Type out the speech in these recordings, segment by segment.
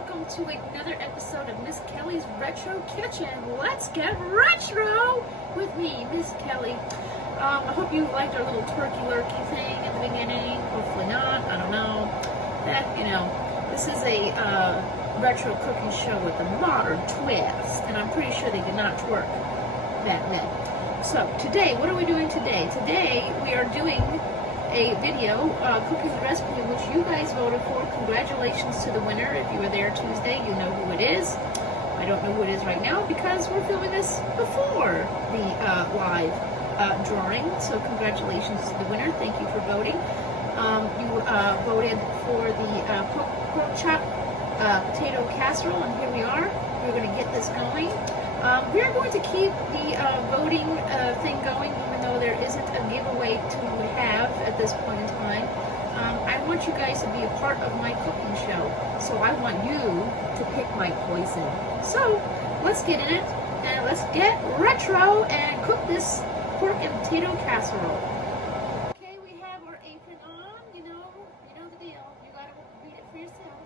welcome to another episode of Miss Kelly's Retro Kitchen. Let's get retro with me, Miss Kelly. I hope you liked our little turkey lurkey thing at the beginning. Hopefully not. I don't know. This is a retro cooking show with a modern twist, and I'm pretty sure they did not twerk back then. So today, what are we doing today? Today we are doing a video cooking the recipe in which you guys voted for. Congratulations to the winner. If you were there Tuesday, you know who it is. I don't know who it is right now because we're filming this before the live drawing. So congratulations to the winner. Thank you for voting. You voted for the pork chop potato casserole, and here we are. We're going to get this going. We are going to keep the voting thing going, even though there isn't a giveaway to have at this point in time. I want you guys to be a part of my cooking show, so I want you to pick my poison. So let's get in it, and let's get retro and cook this pork and potato casserole. Okay, we have our apron on. You know the deal. You gotta read it for yourself.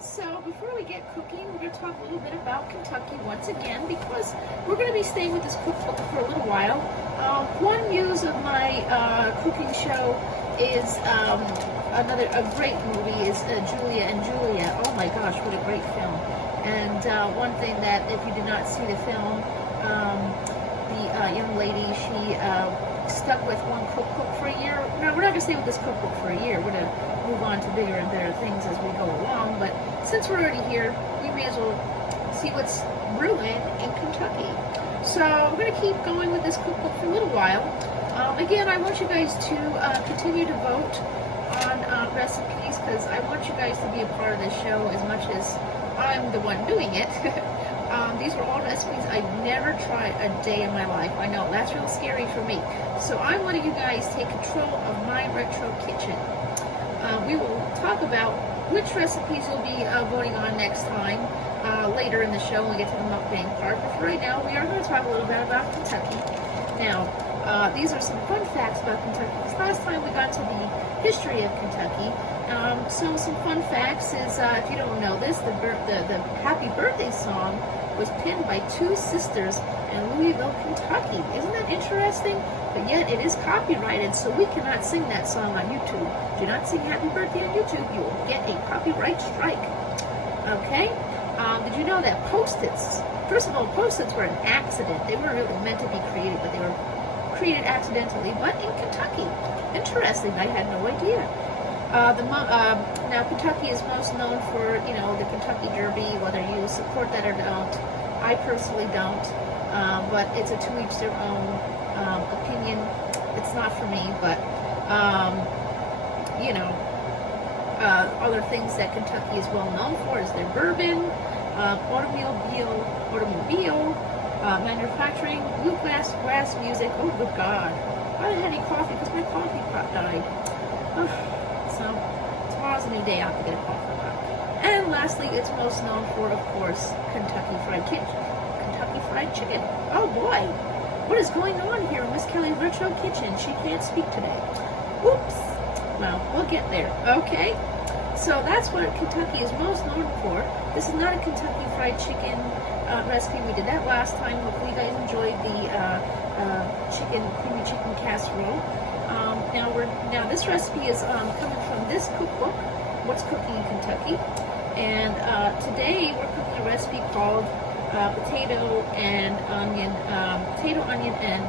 So before we get cooking, we're going to talk a little bit about Kentucky once again, because we're going to be staying with this cookbook for a little while. One news of my cooking show is a great movie is Julia and Julia. Oh my gosh, what a great film. And one thing that, if you did not see the film, the young lady, she stuck with one cookbook for a year. Now, we're not going to stay with this cookbook for a year. We're going to move on to bigger and better things as we go along. But since we're already here, we may as well see what's brewing in Kentucky. So I'm going to keep going with this cookbook for a little while. Again, I want you guys to continue to vote on recipes, because I want you guys to be a part of this show as much as I'm the one doing it. These were all recipes I've never tried a day in my life. I know, that's real scary for me. So I want you guys to take control of my retro kitchen. We will talk about which recipes you'll be voting on next time, later in the show when we get to the mukbang part. But for right now, we are going to talk a little bit about Kentucky. Now, these are some fun facts about Kentucky, because last time we got to the history of Kentucky. So some fun facts is, if you don't know this, the Happy Birthday song was penned by two sisters in Louisville, Kentucky. Isn't that interesting? But yet it is copyrighted, so we cannot sing that song on YouTube. Do not sing Happy Birthday on YouTube. You will get a copyright strike. Okay? Did you know that Post-its, first of all, Post-its were an accident. They weren't really meant to be created, but they were created accidentally, but in Kentucky. Interesting, I had no idea. Now Kentucky is most known for, the Kentucky Derby, whether you support that or don't. I personally don't, but it's a to each their own opinion. It's not for me, but, other things that Kentucky is well known for is their bourbon, automobile, manufacturing, bluegrass music. Oh, good God. I haven't had any coffee because my coffee pot died. So tomorrow's a new day. I have to get a coffee pot. And lastly, it's most known for, of course, Kentucky Fried Chicken. Oh boy, what is going on here in Miss Kelly's Retro Kitchen? She can't speak today. Oops. Well, we'll get there. Okay. So that's what Kentucky is most known for. This is not a Kentucky Fried Chicken recipe. We did that last time. Hopefully you guys enjoyed the creamy chicken casserole. Now this recipe is coming from this cookbook, What's Cooking in Kentucky. And today we're cooking a recipe called potato, onion, and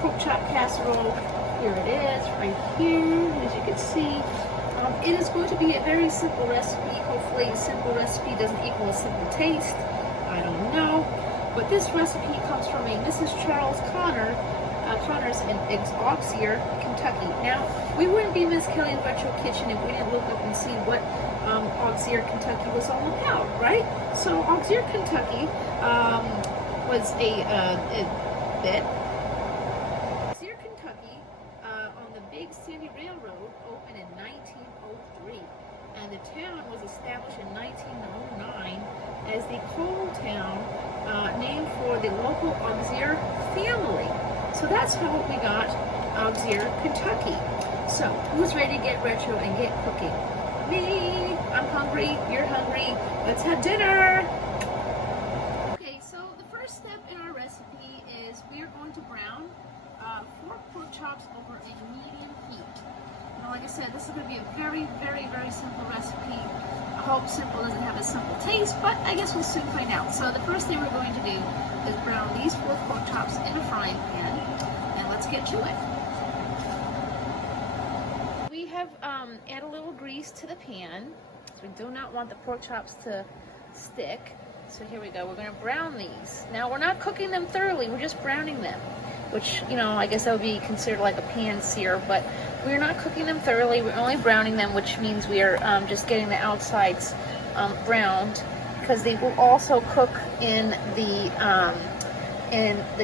pork chop casserole. Here it is, right here, as you can see. It is going to be a very simple recipe. Hopefully a simple recipe doesn't equal a simple taste. I don't know. But this recipe comes from a Mrs. Charles Connor's in Auxier, Kentucky. Now, we wouldn't be Miss Kelly's Retro Kitchen if we didn't look up and see what Auxier, Kentucky was all about, right? So Auxier, Kentucky was Auxier, Kentucky, on the Big Sandy Railroad, opened in 1903. And the town was established in 1909 as the coal town, named for the local Auxier family. So that's how we got Auxier, Kentucky. So who's ready to get retro and get cooking? recipe. I'm hungry, you're hungry. Let's have dinner. Okay, so the first step in our recipe is we are going to brown 4 pork chops over a medium heat. Now, like I said, this is going to be a very, very, very simple recipe. I hope simple doesn't have a simple taste, but I guess we'll soon find out. So the first thing we're going to do is brown these 4 pork chops in a frying pan, and let's get to it. We have add a little grease to the pan, so we do not want the pork chops to stick. So here we go, we're going to brown these. Now we're not cooking them thoroughly, we're just browning them, which, you know, I guess that would be considered like a pan sear, but we're not cooking them thoroughly, we're only browning them, which means we are just getting the outsides browned, because they will also cook in the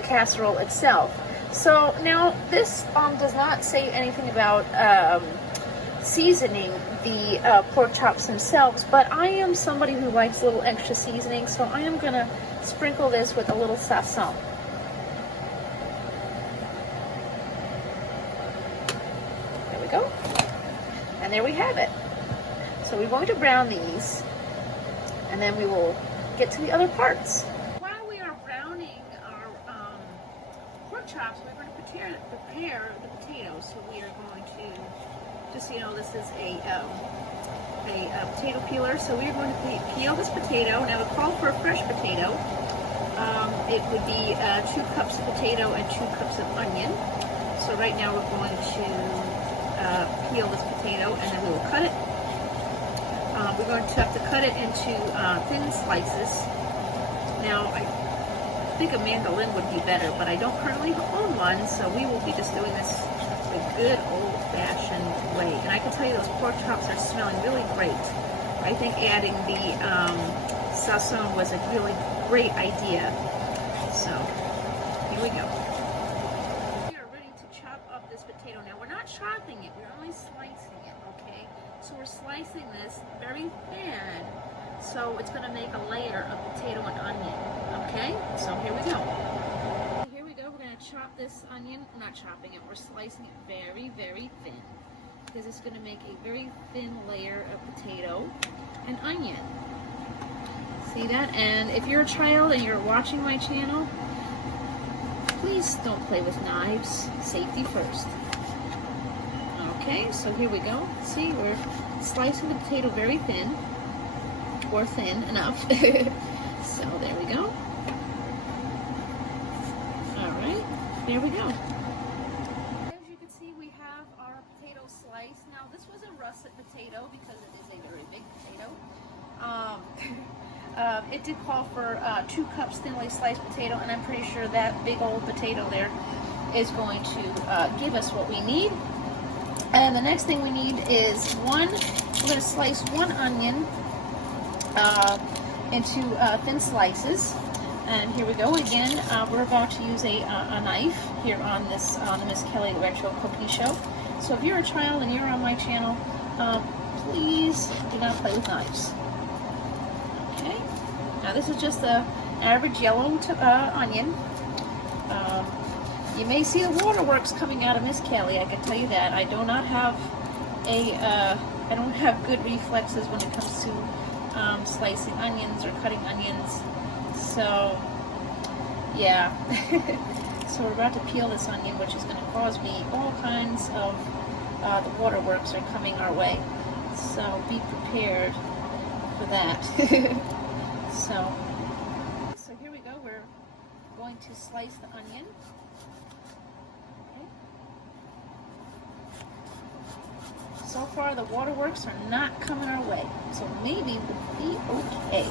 casserole itself. So now this does not say anything about seasoning the pork chops themselves, but I am somebody who likes a little extra seasoning, so I am going to sprinkle this with a little sazon. There we go. And there we have it. So we're going to brown these, and then we will get to the other parts. While we are browning our pork chops, we're going to prepare the potatoes. So we are going to, just so you know, this is a potato peeler. So we're going to peel this potato. Now, to call for a fresh potato, it would be 2 cups of potato and 2 cups of onion. So right now we're going to peel this potato, and then we will cut it. We're going to have to cut it into thin slices. Now, I think a mandolin would be better, but I don't currently own one, so we will be just doing this the good old-fashioned way. And I can tell you those pork chops are smelling really great. I think adding the sazon was a really great idea. So, here we go. We are ready to chop up this potato. Now, we're not chopping it, we're only slicing it, okay? So we're slicing this very thin, so it's going to make a layer of potato and onion, okay? So here we go. Here we go, we're going to chop this onion. We're not chopping it, we're slicing it very, very thin, because it's going to make a very thin layer of potato and onion. See that? And if you're a child and you're watching my channel, please don't play with knives. Safety first. Okay, so here we go. See, we're slicing the potato very thin, or thin enough. So there we go. All right, there we go. As you can see, we have our potato sliced. Now, this was a russet potato because it is a very big potato. It did call for 2 cups thinly sliced potato, and I'm pretty sure that big old potato there is going to give us what we need. And the next thing we need is we're going to slice 1 onion into thin slices. And here we go again. We're about to use a knife here on the Miss Kelly Retro Cookie Show. So if you're a child and you're on my channel, please do not play with knives. Okay. Now this is just an average yellow onion. You may see the waterworks coming out of Miss Kelly. I can tell you that. I do not have I don't have good reflexes when it comes to slicing onions or cutting onions. So, yeah. So we're about to peel this onion, which is going to cause me all kinds of the waterworks are coming our way. So be prepared for that. So here we go. We're going to slice the onion. So far, the waterworks are not coming our way, so maybe we'll be okay.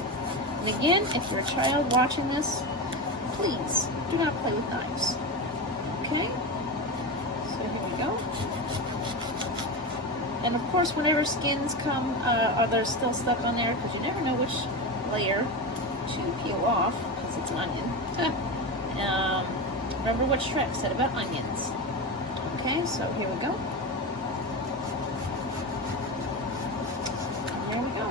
And again, if you're a child watching this, please do not play with knives. Okay? So here we go. And of course, whenever skins come, they're still stuck on there, because you never know which layer to peel off, because it's an onion. Remember what Shrek said about onions. Okay, so here we go. There we go.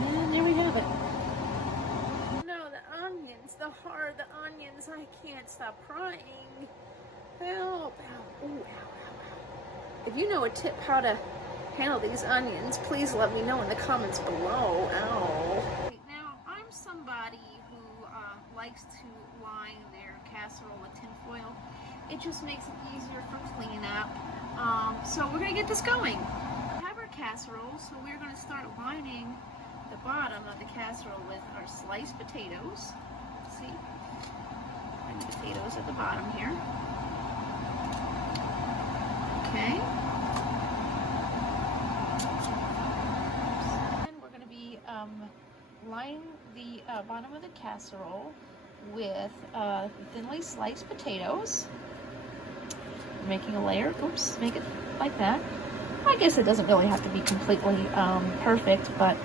And there we have it. No, the onions, the onions, I can't stop crying. Help, ow, ooh, ow, ow, ow. If you know a tip how to handle these onions, please let me know in the comments below. Ow. Now, I'm somebody who likes to line their casserole with tin foil. It just makes it easier for cleanup. So we're going to get this going. We have our casserole, so we're going to start lining the bottom of the casserole with our sliced potatoes. See? And the potatoes at the bottom here. Okay. And we're going to be lining the bottom of the casserole with thinly sliced potatoes. We're making a layer. Oops, make it like that. I guess it doesn't really have to be completely perfect, but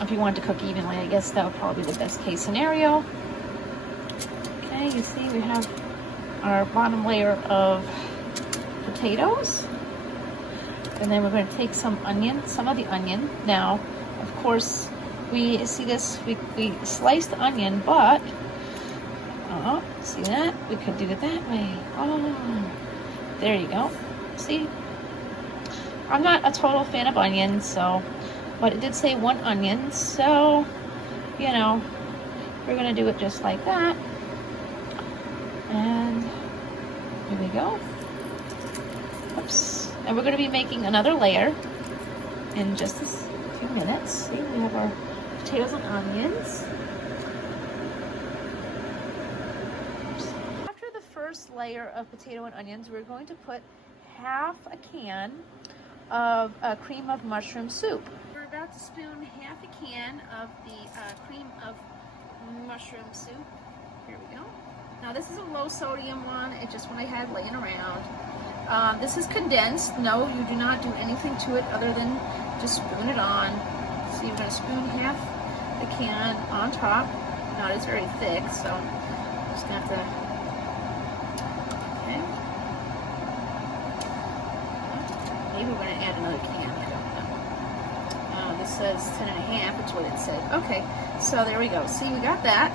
if you want to cook evenly, I guess that would probably be the best case scenario. Okay, you see we have our bottom layer of potatoes, and then we're going to take some of the onion. Now, of course, we see this, we slice the onion, but see that? We could do it that way. Oh, there you go. See? I'm not a total fan of onions, so, but it did say 1 onion, so, you know, we're going to do it just like that. And here we go. Oops. And we're going to be making another layer in just a few minutes. See, we have our potatoes and onions. Oops. After the first layer of potato and onions, we're going to put half a can of cream of mushroom soup. We're about to spoon half a can of the cream of mushroom soup. Here we go. Now this is a low sodium one. It's just one I had laying around. This is condensed. No, you do not do anything to it other than just spoon it on. So you're going to spoon half the can on top. Now it's very thick, so I'm just going to have to. Okay. Maybe we're going to add another can. I don't know. This says 10.5. That's what it said. Okay, so there we go. See, we got that.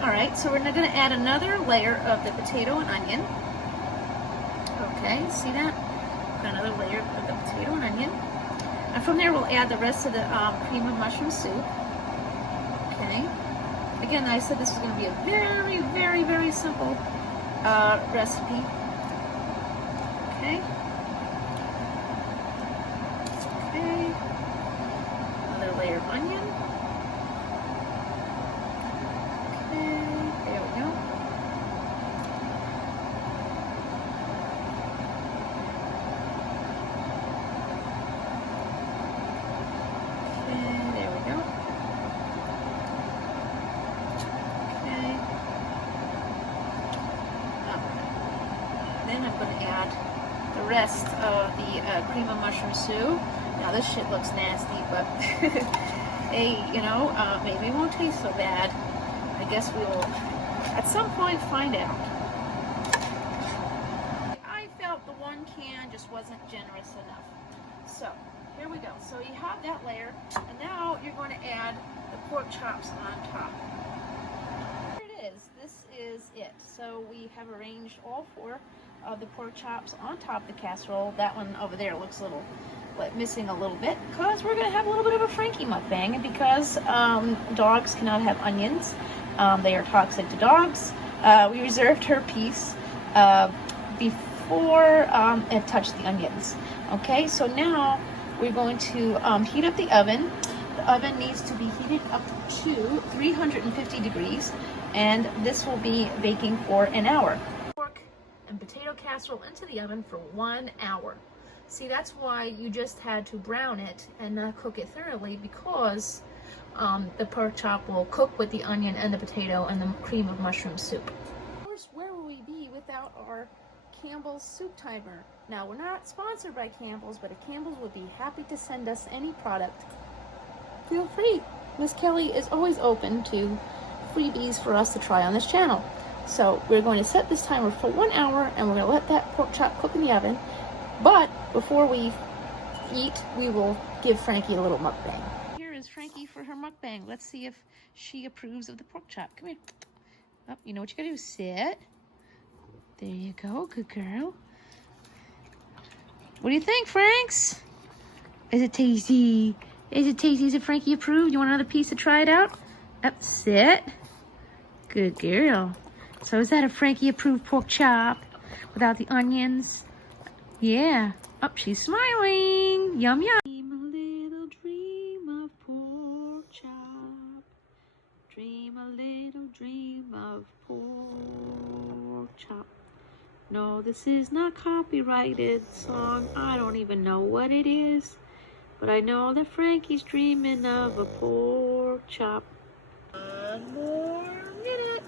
All right, so we're now going to add another layer of the potato and onion. Okay, see that? Got another layer of the potato and onion. And from there, we'll add the rest of the cream of mushroom soup. Okay. Again, I said this was going to be a very, very, very simple recipe. Okay. Okay. Another layer of onion. Then I'm going to add the rest of the cream of mushroom soup. Now this shit looks nasty, but hey, you know, maybe it won't taste so bad. I guess we will at some point find out. I felt the 1 can just wasn't generous enough. So here we go. So you have that layer, and now you're going to add the pork chops on top. This is it. So we have arranged all 4 of the pork chops on top of the casserole. That one over there looks a little like missing a little bit because we're going to have a little bit of a Frankie mukbang, and because dogs cannot have onions. They are toxic to dogs. We reserved her piece before it touched the onions. Okay, so now we're going to heat up the oven. The oven needs to be heated up to 350 degrees. And this will be baking for an hour. Pork and potato casserole into the oven for 1 hour. See, that's why you just had to brown it and not cook it thoroughly, because the pork chop will cook with the onion and the potato and the cream of mushroom soup. Of course, where would we be without our Campbell's soup timer? Now, we're not sponsored by Campbell's, but if Campbell's would be happy to send us any product, feel free. Miss Kelly is always open to freebies for us to try on this channel. So we're going to set this timer for 1 hour, and we're going to let that pork chop cook in the oven. But before we eat, we will give Frankie a little mukbang. Here is Frankie for her mukbang. Let's see if she approves of the pork chop. Come here. Oh, you know what you gotta do? Sit. There you go, good girl. What do you think, Franks? Is it tasty? Is it tasty? Is it Frankie approved? You want another piece to try it out? Up, sit. Good girl. So is that a Frankie approved pork chop without the onions? Yeah. Up, she's smiling. Yum, yum. Dream a little dream of pork chop. Dream a little dream of pork chop. No, this is not copyrighted song. I don't even know what it is. But I know that Frankie's dreaming of a pork chop. One more minute.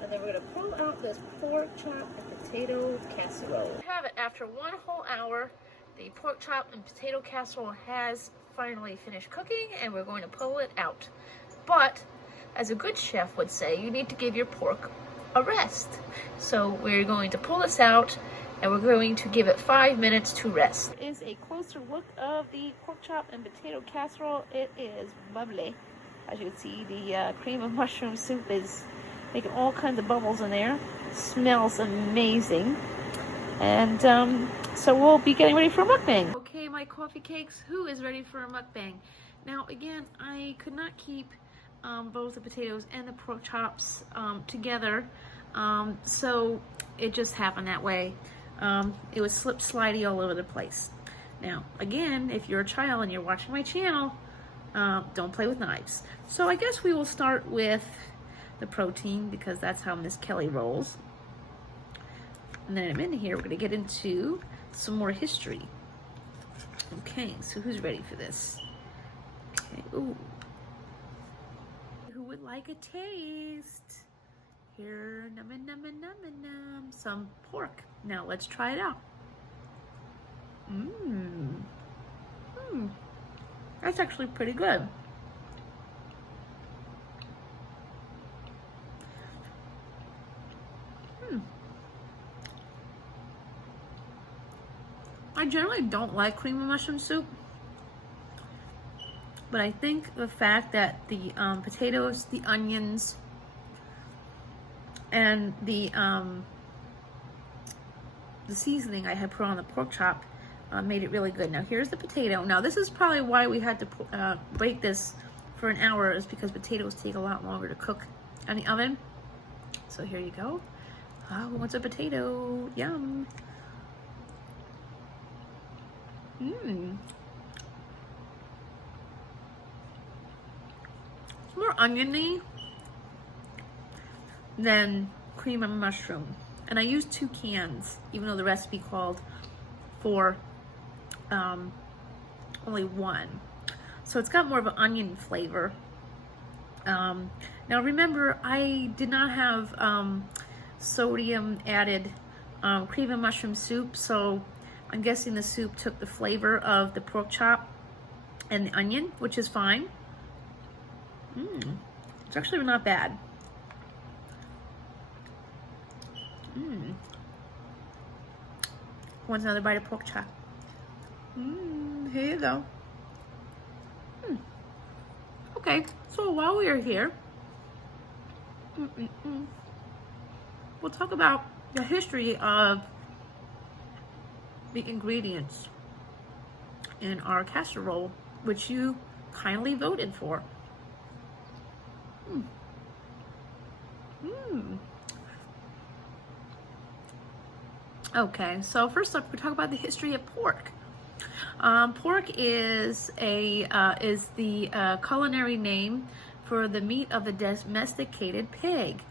And then we're going to pull out this pork chop and potato casserole. Have it after 1 whole hour. The pork chop and potato casserole has finally finished cooking, and we're going to pull it out. But, as a good chef would say, you need to give your pork a rest. So we're going to pull this out, and we're going to give it 5 minutes to rest. Here is a closer look of the pork chop and potato casserole. It is bubbly. As you can see, the cream of mushroom soup is making all kinds of bubbles in there. Smells amazing. And so we'll be getting ready for a mukbang. Okay, my coffee cakes, who is ready for a mukbang? Now again, I could not keep both the potatoes and the pork chops together, so it just happened that way. It was slipey all over the place. Now again, if you're a child and you're watching my channel, don't play with knives. So I guess we will start with the protein, because that's how Miss Kelly rolls. And then in a minute here, we're going to get into some more history. Okay, so who's ready for this? Okay, ooh. Who would like a taste? Here, num num num num, some pork. Now let's try it out. That's actually pretty good. I generally don't like cream of mushroom soup, but I think the fact that the potatoes, the onions, and the seasoning I had put on the pork chop made it really good. Now here's the potato. Now this is probably why we had to bake this for an hour, is because potatoes take a lot longer to cook on the oven. So here you go. Who wants a potato? Yum. It's more oniony than cream of mushroom. And I used 2 cans, even though the recipe called for only 1. So it's got more of an onion flavor. Now remember, I did not have sodium added cream of mushroom soup, so I'm guessing the soup took the flavor of the pork chop and the onion, which is fine. It's actually not bad. Wants another bite of pork chop? Here you go. Okay, so while we are here, we'll talk about the history of the ingredients in our casserole, which you kindly voted for. Okay, so first up, we talk about the history of pork. Pork is the culinary name for the meat of the domesticated pig,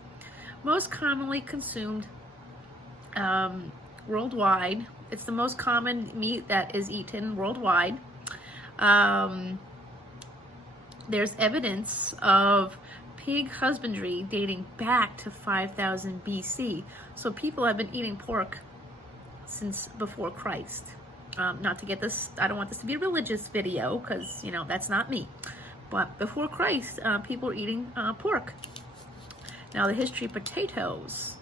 most commonly consumed worldwide. It's the most common meat that is eaten worldwide. There's evidence of pig husbandry dating back to 5000 BC. So people have been eating pork since before Christ. Not to get this, I don't want this to be a religious video, because, you know, that's not me. But before Christ, people were eating pork. Now, the history of potatoes.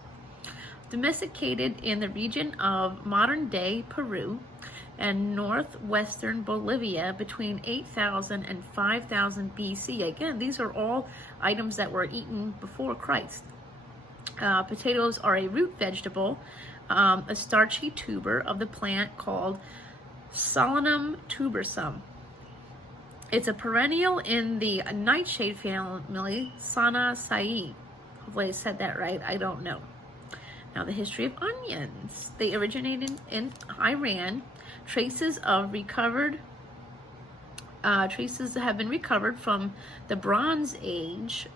Domesticated in the region of modern-day Peru and northwestern Bolivia between 8000 and 5000 BC. Again, these are all items that were eaten before Christ. Potatoes are a root vegetable, a starchy tuber of the plant called Solanum tubersum. It's a perennial in the nightshade family, Sanaceae. Hopefully I said that right, I don't know. Now the history of onions. They originated in Iran. Traces have been recovered from the Bronze Age.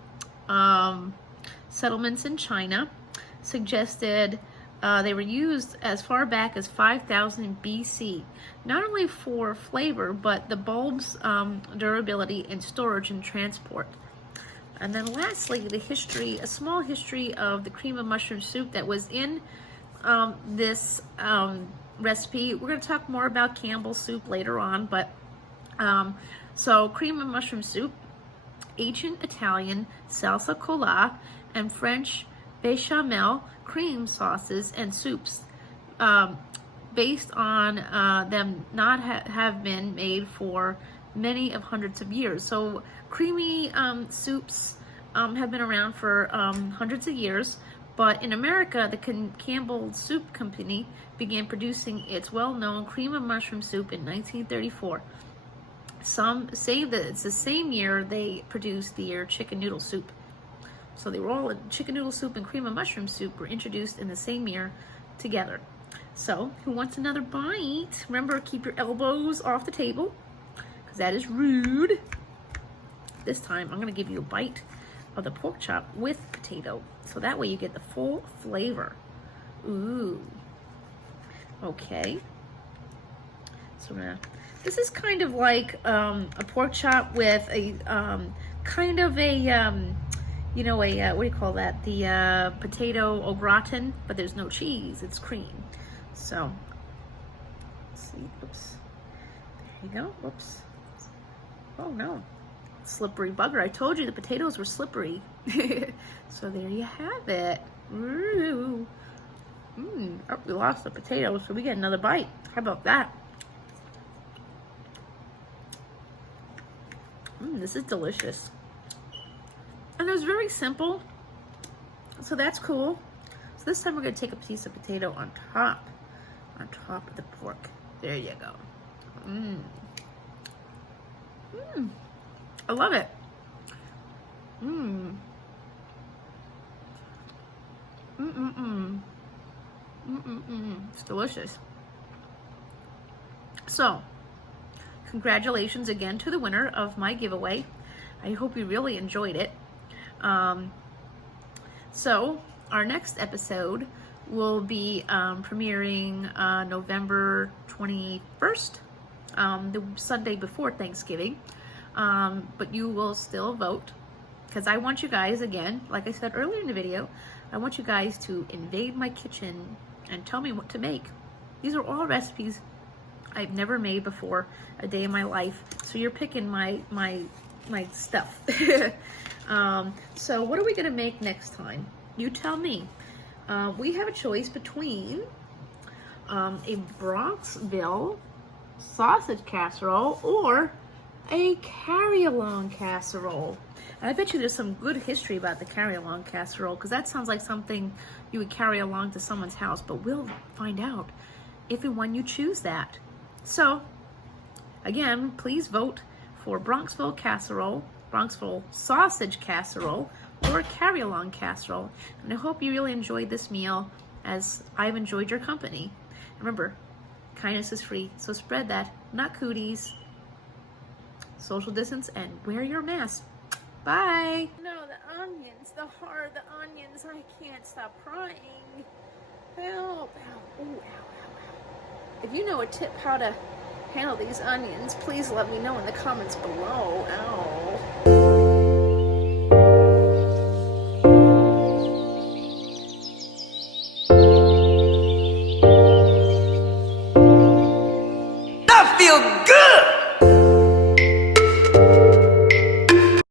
Settlements in China suggested they were used as far back as 5000 BC, not only for flavor, but the bulb's durability in storage and transport. And then lastly, a small history of the cream of mushroom soup that was in this recipe. We're going to talk more about Campbell soup later on, but so cream of mushroom soup, ancient Italian salsa colla, and French bechamel cream sauces and soups based on them not have been made for many of hundreds of years. So creamy soups have been around for hundreds of years, but in America, the Campbell Soup Company began producing its well-known cream of mushroom soup in 1934. Some say that it's the same year they produced their chicken noodle soup. So they were all chicken noodle soup and cream of mushroom soup were introduced in the same year together. So who wants another bite? Remember, keep your elbows off the table, because that is rude. This time I'm going to give you a bite of the pork chop with potato, so that way you get the full flavor. Ooh. Okay. So this is kind of like a pork chop with a kind of a you know, a what do you call that? The potato au gratin, but there's no cheese, it's cream. So let's see. Oops. There you go. Whoops. Oh no. Slippery bugger. I told you the potatoes were slippery. So there you have it. Ooh. Oh, we lost the potatoes, so we get another bite. How about that? This is delicious. And it was very simple, so that's cool. So this time we're going to take a piece of potato on top of the pork. There you go. I love it. It's delicious. So, congratulations again to the winner of my giveaway. I hope you really enjoyed it. So our next episode will be premiering November 21st, the Sunday before Thanksgiving. But you will still vote, because I want you guys, again, like I said earlier in the video, I want you guys to invade my kitchen and tell me what to make. These are all recipes I've never made before a day in my life, so you're picking my stuff. So what are we gonna make next time? You tell me. We have a choice between a Bronxville sausage casserole or a carry-along casserole. And I bet you there's some good history about the carry-along casserole, because that sounds like something you would carry along to someone's house, but we'll find out if and when you choose that. So again, please vote for Bronxville casserole, Bronxville sausage casserole, or carry-along casserole. And I hope you really enjoyed this meal as I've enjoyed your company. Remember, kindness is free, so spread that, not cooties. Social distance and wear your mask. Bye. No, the onions, the onions, I can't stop crying. Help, ow, ooh, ow, ow, ow. If you know a tip how to handle these onions, please let me know in the comments below. Ow.